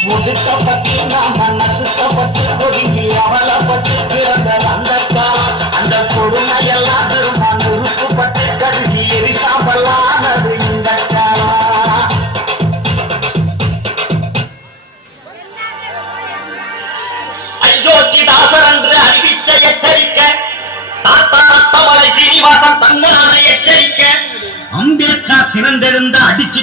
முதுக்கப்பட்டு நாம நசுக்கப்பட்டு ஒதுங்கி அவலப்பட்டு பிறந்த அந்த காலம் அந்த கொடுமையெல்லாம் திரும்ப நுறுக்குப்பட்டு கருகி எரிசாம்பலானது இந்த காலம். அயோத்திதாசர் என்று அறிவித்த எச்சரிக்கை தாத்தா ரத்தமலை சீனிவாசன் தன்னான எச்சரிக்கை அம்பேத்கர் சிறந்தெழுந்த அடிச்சு